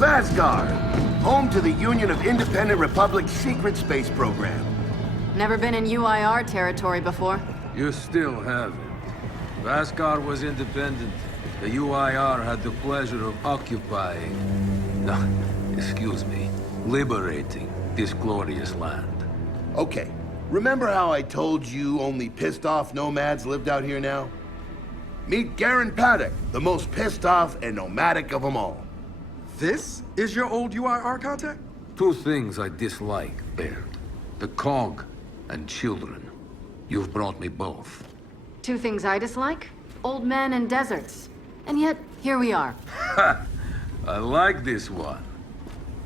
Vasgar, home to the Union of Independent Republic's secret space program. Never been in UIR territory before. You still haven't. Vasgar was independent. The UIR had the pleasure of occupying... No, excuse me. Liberating this glorious land. Okay, remember how I told you only pissed-off nomads lived out here now? Meet Garen Paddock, the most pissed-off and nomadic of them all. This is your old UIR contact? Two things I dislike, Baird. The Cog and children. You've brought me both. Two things I dislike? Old men and deserts. And yet, here we are. I like this one.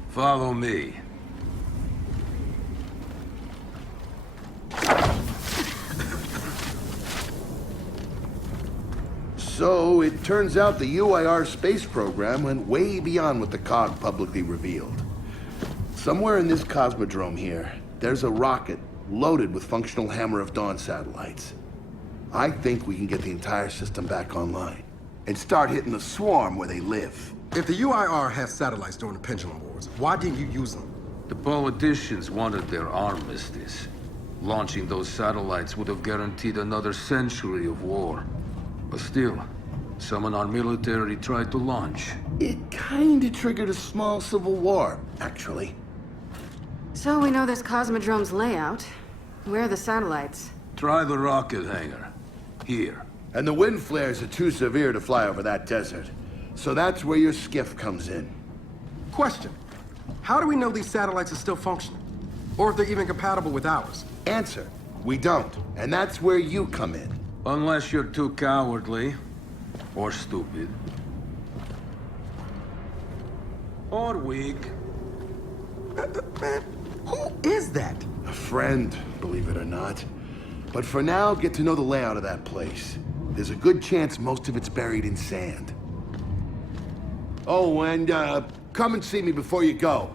Follow me. So, it turns out the UIR space program went way beyond what the COG publicly revealed. Somewhere in this cosmodrome here, there's a rocket loaded with functional Hammer of Dawn satellites. I think we can get the entire system back online and start hitting the swarm where they live. If the UIR has satellites during the Pendulum Wars, why didn't you use them? The politicians wanted their armistice. Launching those satellites would have guaranteed another century of war. But still, some in our military tried to launch. It kinda triggered a small civil war, actually. So we know this Cosmodrome's layout. Where are the satellites? Try the rocket hangar. Here. And the wind flares are too severe to fly over that desert. So that's where your skiff comes in. Question. How do we know these satellites are still functioning? Or if they're even compatible with ours? Answer, we don't. And that's where you come in. Unless you're too cowardly. Or stupid. Or weak. Man, who is that? A friend, believe it or not. But for now, get to know the layout of that place. There's a good chance most of it's buried in sand. Oh, and come and see me before you go.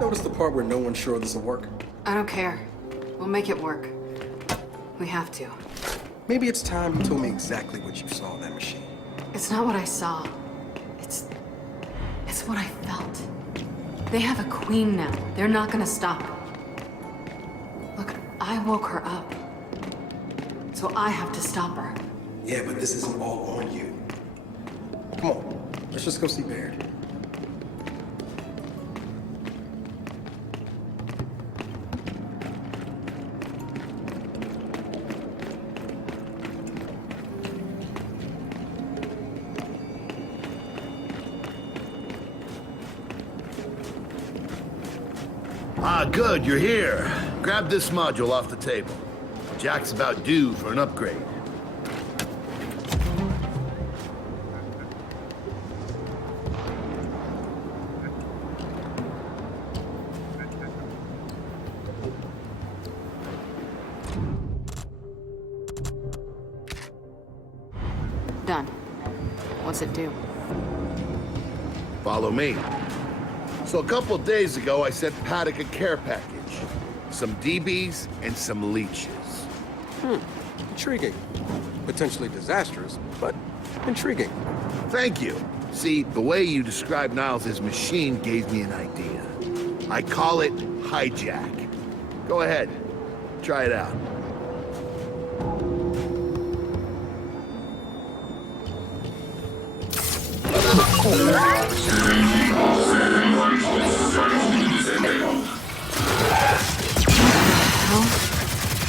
Notice the part where no one's sure this will work? I don't care. We'll make it work. We have to. Maybe it's time you told me exactly what you saw in that machine. It's not what I saw. It's what I felt. They have a queen now. They're not gonna stop. Look, I woke her up. So I have to stop her. Yeah, but this isn't all on you. Come on, let's just go see Baird. Ah, good, you're here. Grab this module off the table. Jack's about due for an upgrade. Done. What's it do? Follow me. So a couple of days ago, I sent Paddock a care package. Some DBs and some leeches. Intriguing. Potentially disastrous, but intriguing. Thank you. See, the way you described Niles' machine gave me an idea. I call it hijack. Go ahead. Try it out.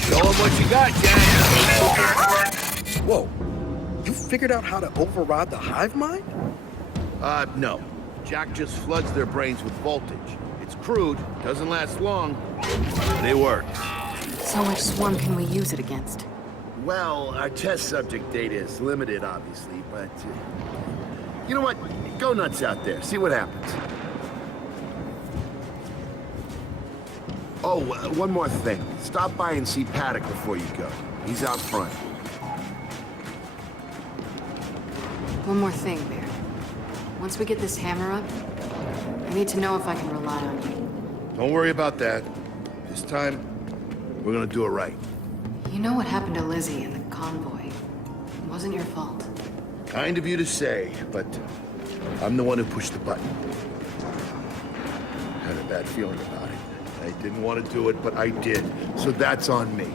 Show 'em what you got, Jack. Whoa. You figured out how to override the hive mind? No. Jack just floods their brains with voltage. It's crude, doesn't last long. They work. So which swarm can we use it against? Well, our test subject data is limited, obviously, but... you know what? Go nuts out there. See what happens. Oh, one more thing. Stop by and see Paddock before you go. He's out front. One more thing, Baird. Once we get this hammer up, I need to know if I can rely on you. Don't worry about that. This time, we're gonna do it right. You know what happened to Lizzie in the convoy. It wasn't your fault. Kind of you to say, but I'm the one who pushed the button. Had a bad feeling about it. I didn't want to do it, but I did. So that's on me.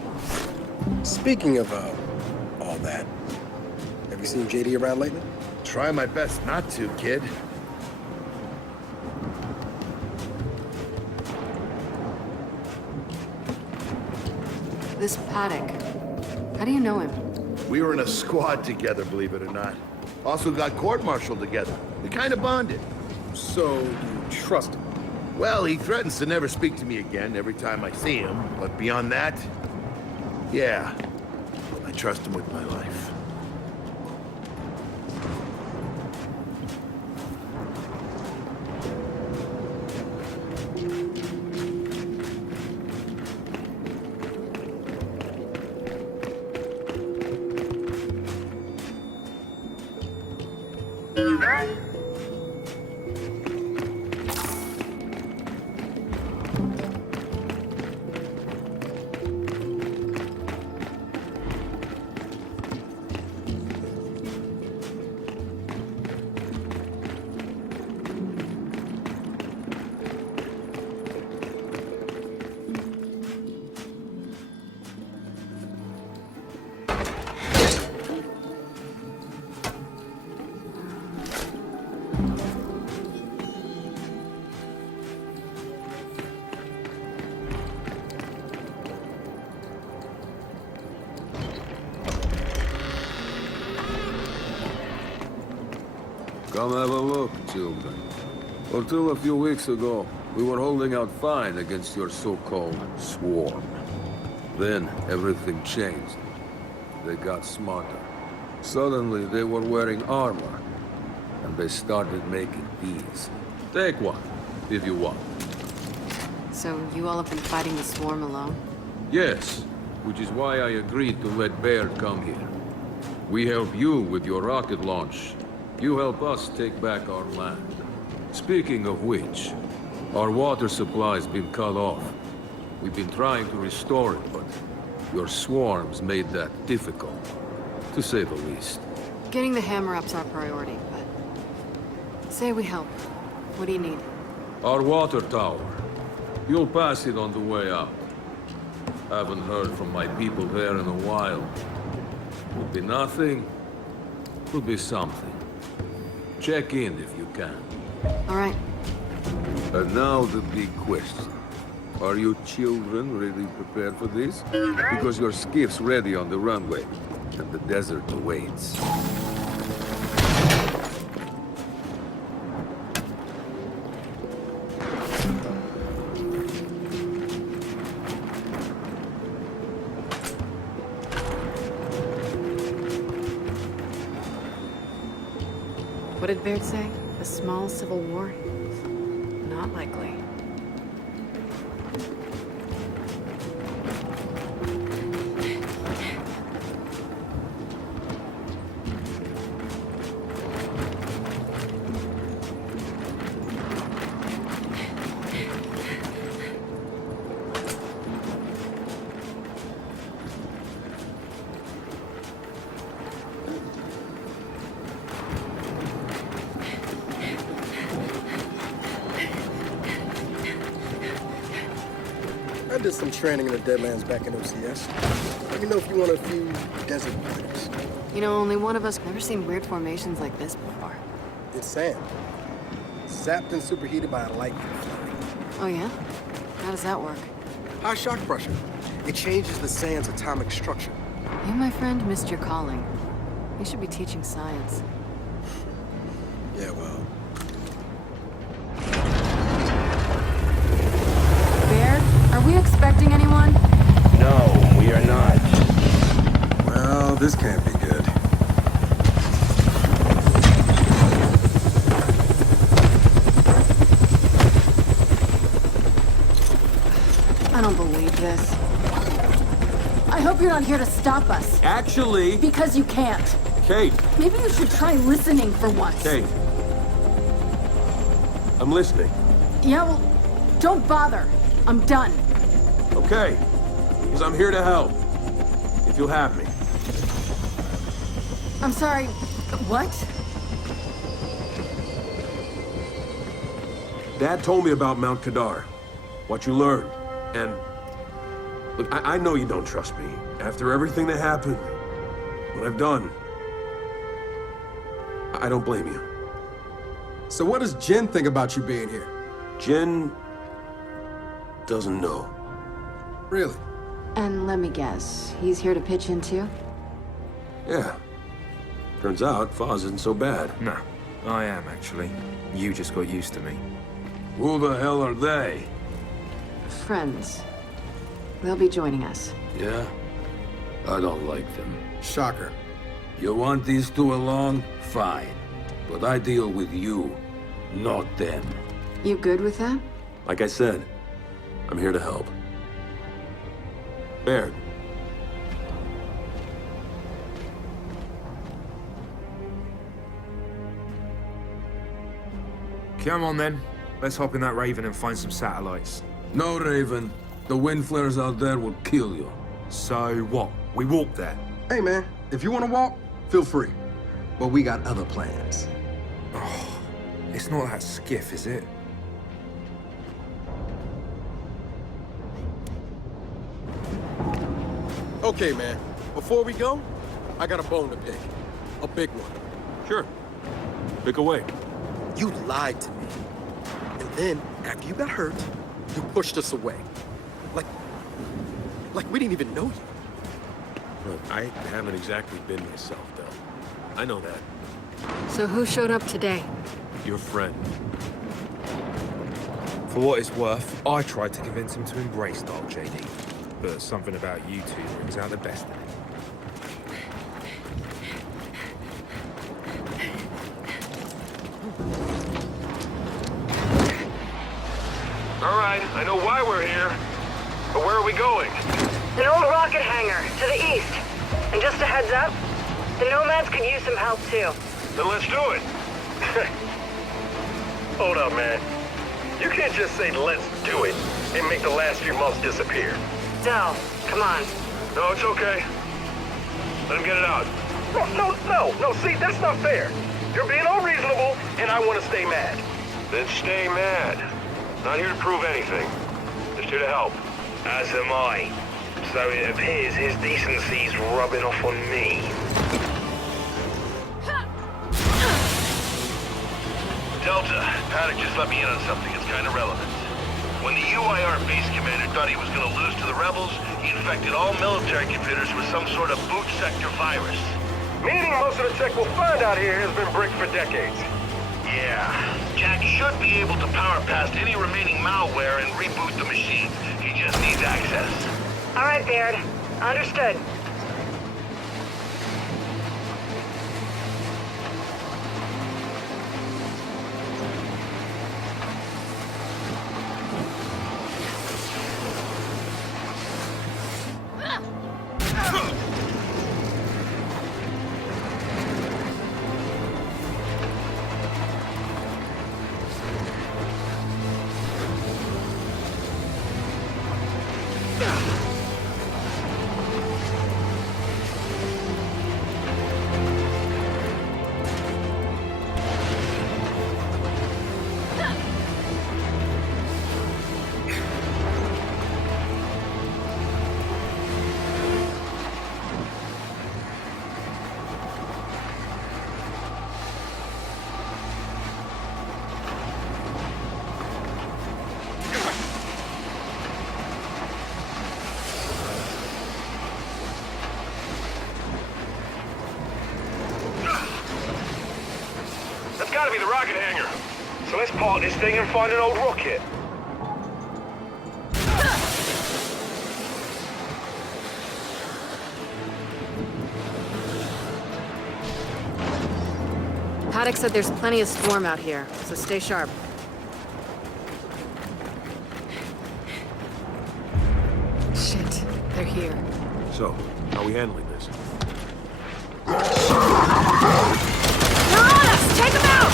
Speaking of, all that, have you seen JD around lately? Try my best not to, kid. This Paddock, how do you know him? We were in a squad together, believe it or not. Also got court-martialed together. We kind of bonded. So, you trust him? Well, he threatens to never speak to me again every time I see him, but beyond that, yeah, I trust him with my life. Come have a look, children. Until a few weeks ago, we were holding out fine against your so-called swarm. Then, everything changed. They got smarter. Suddenly, they were wearing armor. And they started making these. Take one, if you want. So you all have been fighting the swarm alone? Yes, which is why I agreed to let Baird come here. We help you with your rocket launch. You help us take back our land. Speaking of which, our water supply's been cut off. We've been trying to restore it, but your swarms made that difficult, to say the least. Getting the hammer-up's our priority, but... Say we help. What do you need? Our water tower. You'll pass it on the way out. Haven't heard from my people there in a while. Could be nothing, could be something. Check in if you can. All right. And now the big question. Are you children really prepared for this? Because your skiff's ready on the runway, and the desert awaits. What did Baird say? A small civil war? Not likely. I did some training in the Deadlands back in OCS. Let me know if you want a few desert pointers. You know, only one of us never seen weird formations like this before. It's sand. Zapped and superheated by a lightning flurry. Oh yeah? How does that work? High shock pressure. It changes the sand's atomic structure. You, my friend, missed your calling. You should be teaching science. Yeah, well, Baird, are we expecting anyone? No, we are not. well, this can't be good. I don't believe this. I hope you're not here to stop us. Actually, Because you can't. Kate, Maybe you should try listening for once. Kate. I'm listening. Yeah, well, Don't bother. I'm done. Okay, because I'm here to help. If you'll have me. I'm sorry. What? Dad told me about Mount Kadar, what you learned, and... Look, I know you don't trust me. After everything that happened, what I've done, I don't blame you. So what does Jin think about you being here? Jin doesn't know. Really? And let me guess, he's here to pitch in too? Yeah. Turns out, Foz isn't so bad. No, I am actually. You just got used to me. Who the hell are they? Friends. They'll be joining us. Yeah? I don't like them. Shocker. You want these two along? Fine. But I deal with you, not them. You good with that? Like I said, I'm here to help. Baird. Come on then. Let's hop in that Raven and find some satellites. No, Raven. The wind flares out there will kill you. So what? We walk there. Hey man, if you want to walk, feel free. But we got other plans. It's not that skiff, is it? Okay, man. Before we go, I got a bone to pick. A big one. Sure. Pick away. You lied to me. And then, after you got hurt, you pushed us away. Like we didn't even know you. Look, I haven't exactly been myself, though. I know that. So who showed up today? Your friend. For what it's worth, I tried to convince him to embrace Dark JD. But something about you two brings out the best in him. All right, I know why we're here, but where are we going? An old rocket hangar, to the east. And just a heads up, the Nomads could use some help too. Then let's do it. Hold up, man. You can't just say let's do it and make the last few months disappear. Del, come on. No, it's okay. Let him get it out. No, see, that's not fair. You're being unreasonable, and I want to stay mad. Then stay mad. Not here to prove anything. Just here to help. As am I. So it appears his decency's rubbing off on me. Delta, Paddock just let me in on something that's kind of relevant. When the UIR base commander thought he was going to lose to the rebels, he infected all military computers with some sort of boot sector virus. Meaning most of the tech we'll find out here has been bricked for decades. Yeah. Jack should be able to power past any remaining malware and reboot the machine. He just needs access. All right, Baird. Understood. That's gotta be the rocket hangar. So let's park this thing and find an old rocket. Paddock said there's plenty of swarm out here, so stay sharp. Shit, they're here. So, how are we handling this? They're on us! Take them out!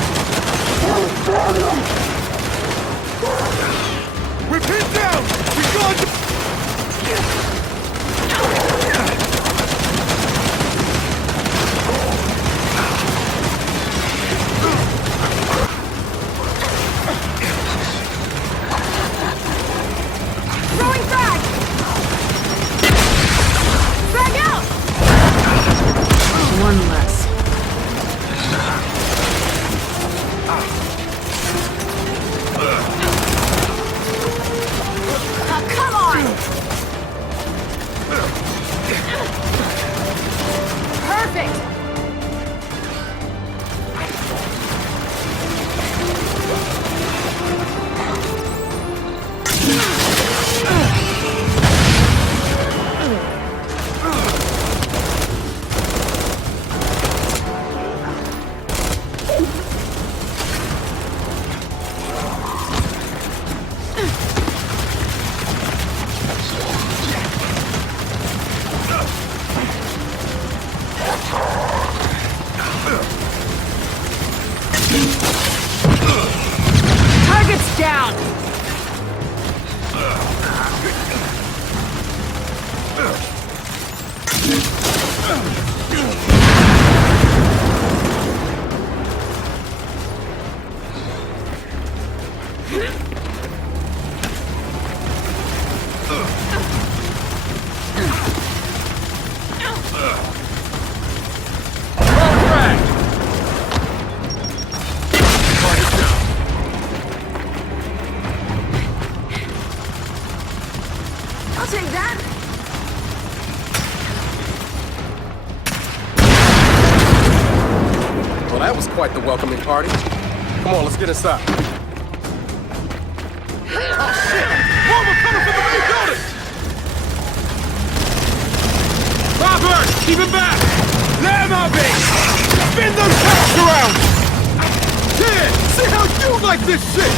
I'll take that. Well, that was quite the welcoming party. Come on, let's get inside. Robert, keep it back! Let him out, babe! Spin those tanks around! Yeah, see how you like this shit!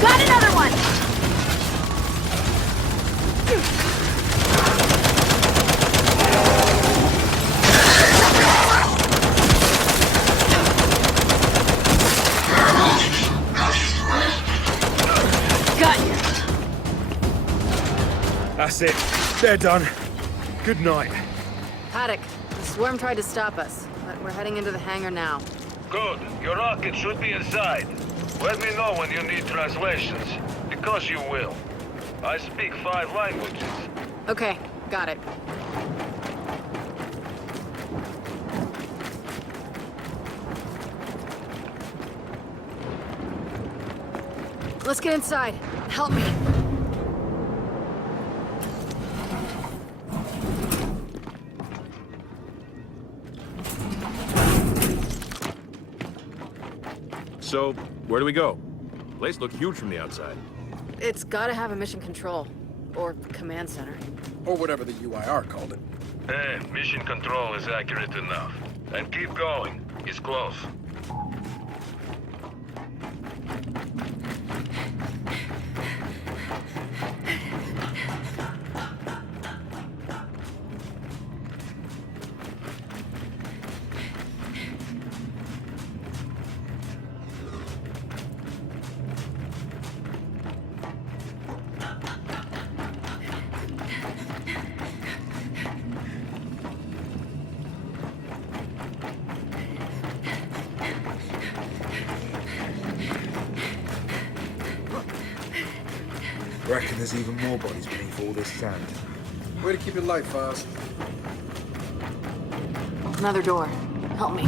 Got another one! Got you. That's it. They're done. Good night. Paddock, the swarm tried to stop us, but we're heading into the hangar now. Good. Your rocket should be inside. Let me know when you need translations, because you will. I speak 5 languages. Okay, got it. Let's get inside. Help me. So, where do we go? Place looked huge from the outside. It's gotta have a mission control. Or command center. Or whatever the UIR called it. Mission control is accurate enough. And keep going. It's close. Reckon there's even more bodies beneath all this sand. Way to keep it light, Files. Another door. Help me.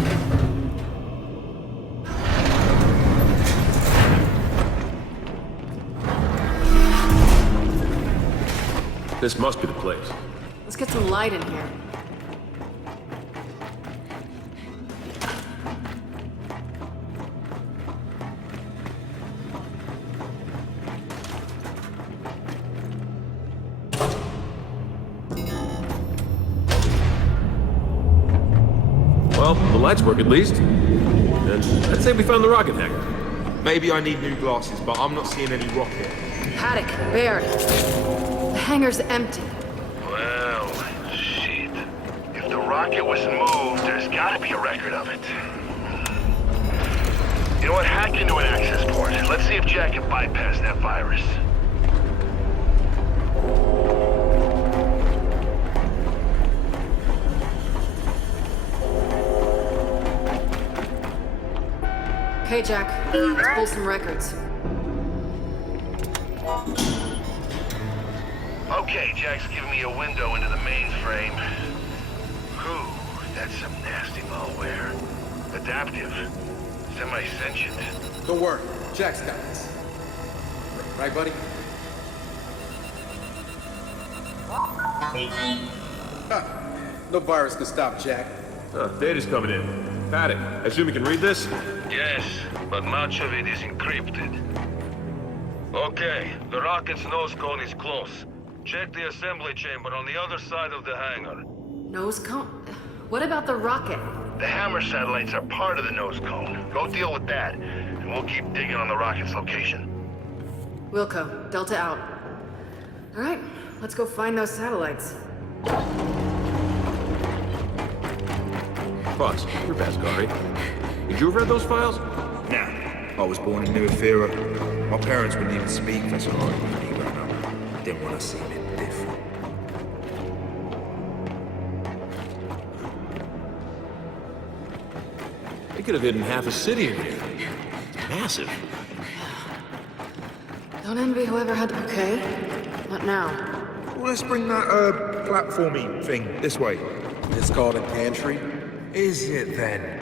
This must be the place. Let's get some light in here. Well, the lights work at least. And I'd say we found the rocket hangar. Maybe I need new glasses, but I'm not seeing any rocket. Paddock, Baird. The hangar's empty. Well, shit. If the rocket was moved, there's gotta be a record of it. You know what? Hack into an access port. Let's see if Jack can bypass that virus. Okay, Jack. Let's pull some records. Okay, Jack's giving me a window into the mainframe. Whew, that's some nasty malware. Adaptive. Semi-sentient. Don't worry, Jack's got this. Right, buddy? No virus can stop Jack. Data's coming in. Paddock, I assume you can read this? Yes, but much of it is encrypted. Okay, the rocket's nose cone is close. Check the assembly chamber on the other side of the hangar. Nose cone? What about the rocket? The Hammer satellites are part of the nose cone. Go deal with that, and we'll keep digging on the rocket's location. Wilco, Delta out. All right, let's go find those satellites. Buzz, you're Vasgari. Did you have read those files? Nah, I was born in New Ephyra. My parents wouldn't even speak Thessalonian when he ran up. Didn't want to see it different. They could have hidden half a city in here. It's massive. Don't envy whoever had the bouquet. What now? Well, let's bring that, platformy thing this way. It's called a pantry. Is it then?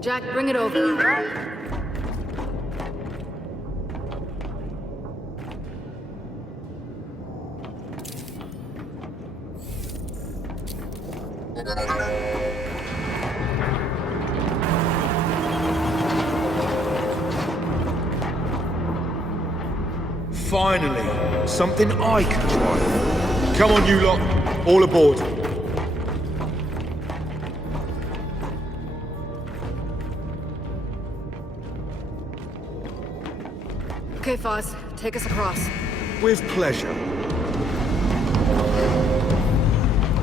Jack, bring it over. Finally, something I can try. Come on, you lot. All aboard. Okay, Foz, take us across. With pleasure.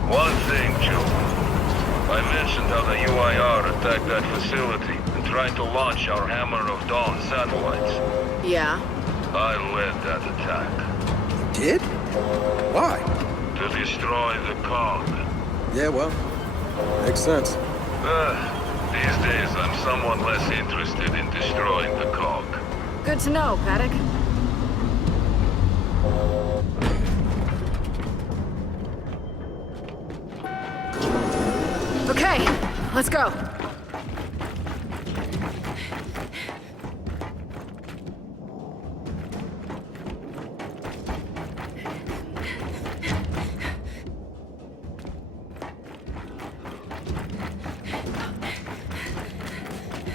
One thing, Joe. I mentioned how the UIR attacked that facility and tried to launch our Hammer of Dawn satellites. Yeah? I led that attack. Did? Why? To destroy the cog. Yeah, well, makes sense. These days I'm somewhat less interested in destroying the cog. Good to know, Paddock. Okay, let's go.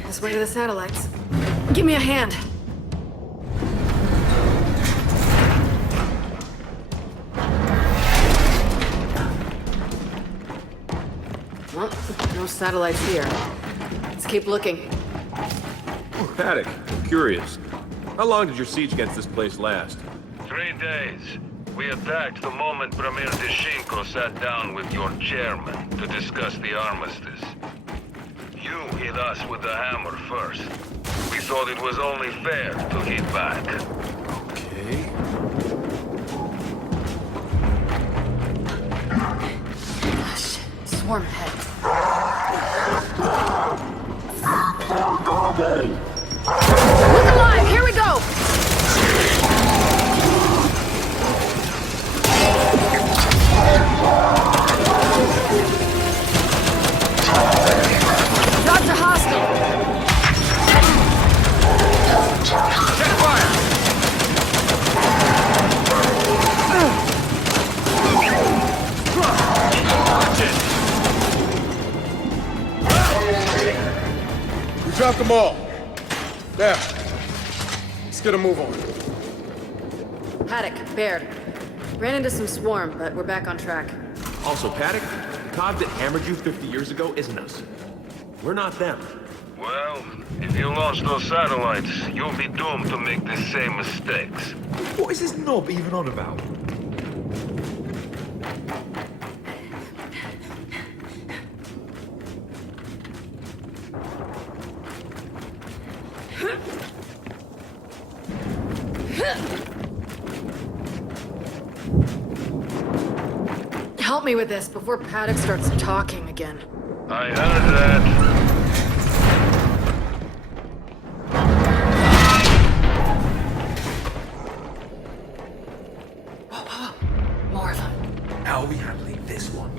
This way to the satellites. Give me a hand. Well, no satellites here. Let's keep looking. Paddock, I'm curious. How long did your siege against this place last? 3 days. We attacked the moment Premier Deshinko sat down with your chairman to discuss the armistice. You hit us with the hammer first. We thought it was only fair to hit back. Okay. Swarm ahead. Look alive! Here we go! Dodge a hostile! Check fire! Watch it! We dropped them all. There. Let's get a move on. Paddock, Baird. Ran into some swarm, but we're back on track. Also, Paddock, the cog that hammered you 50 years ago isn't us. We're not them. Well, if you launch those satellites, you'll be doomed to make the same mistakes. What is this knob even on about? Help me with this before Paddock starts talking again. I heard that. More of them. How are we handling this one?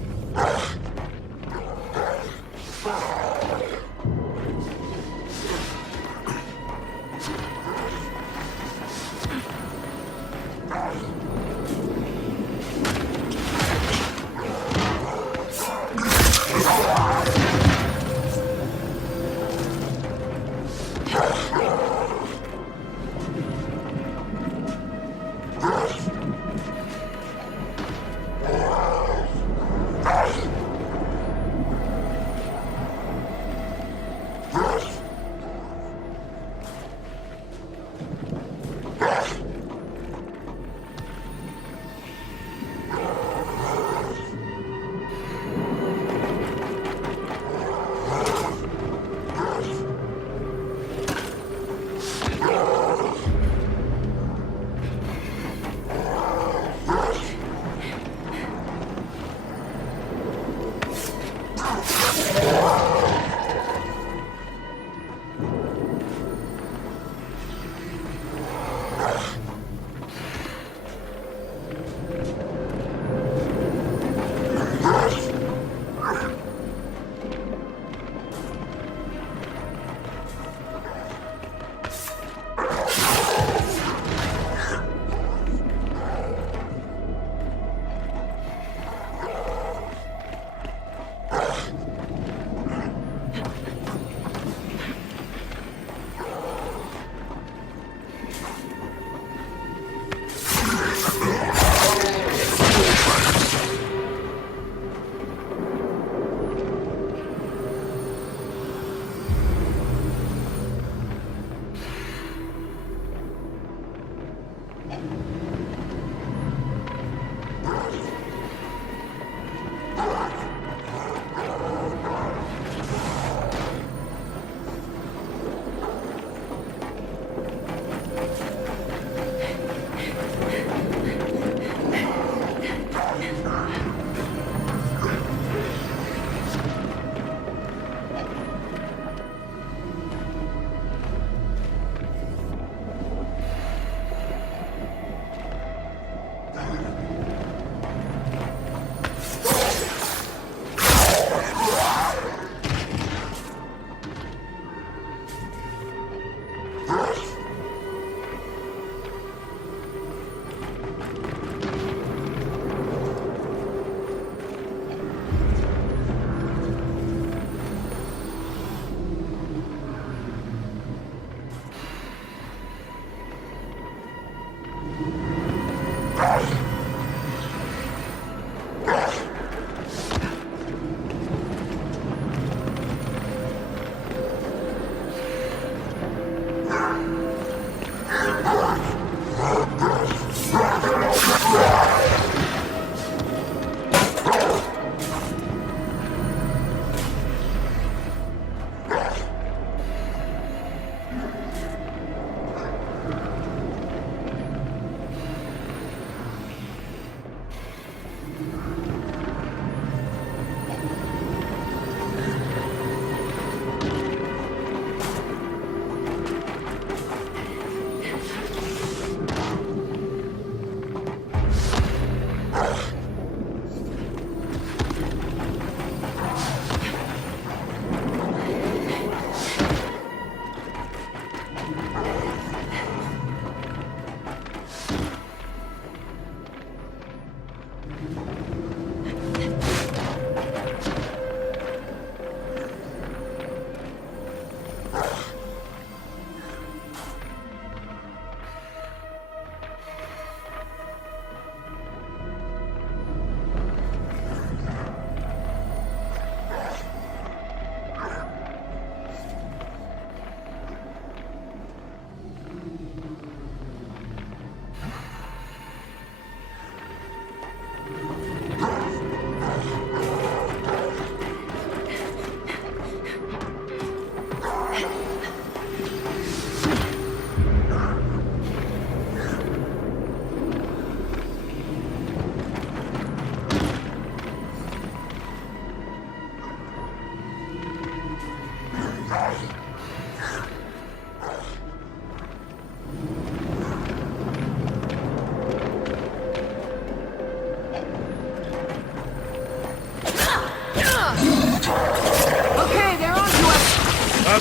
Okay, they're onto us.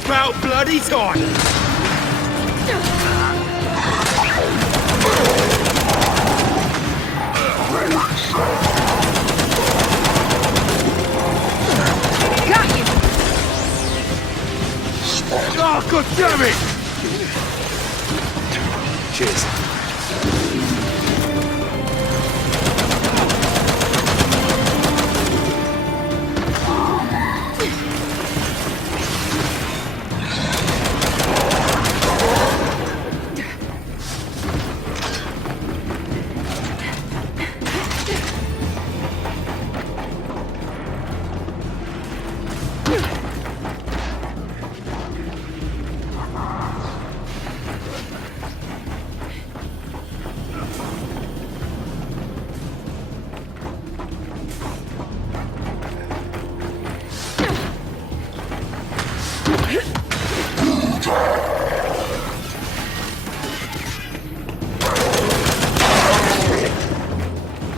About bloody time! Got you. Oh, god damn it! Cheers.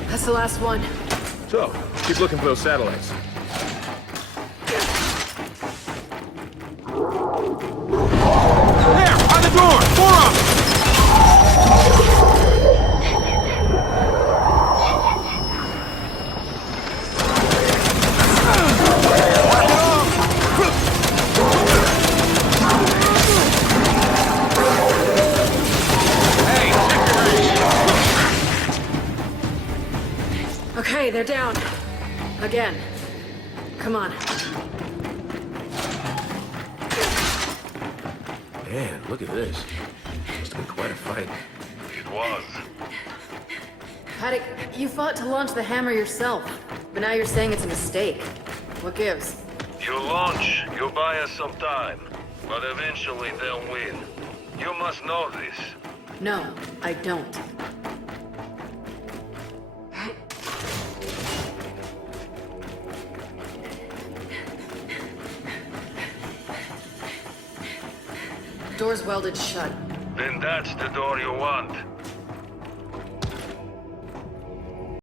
That's the last one. So, keep looking for those satellites. There! On the door! 4 up! Okay, they're down. Again. Come on. Man, look at this. Must have been quite a fight. It was. Paddock, you fought to launch the hammer yourself, but now you're saying it's a mistake. What gives? You launch, you buy us some time. But eventually they'll win. You must know this. No, I don't. Door's welded shut. Then that's the door you want.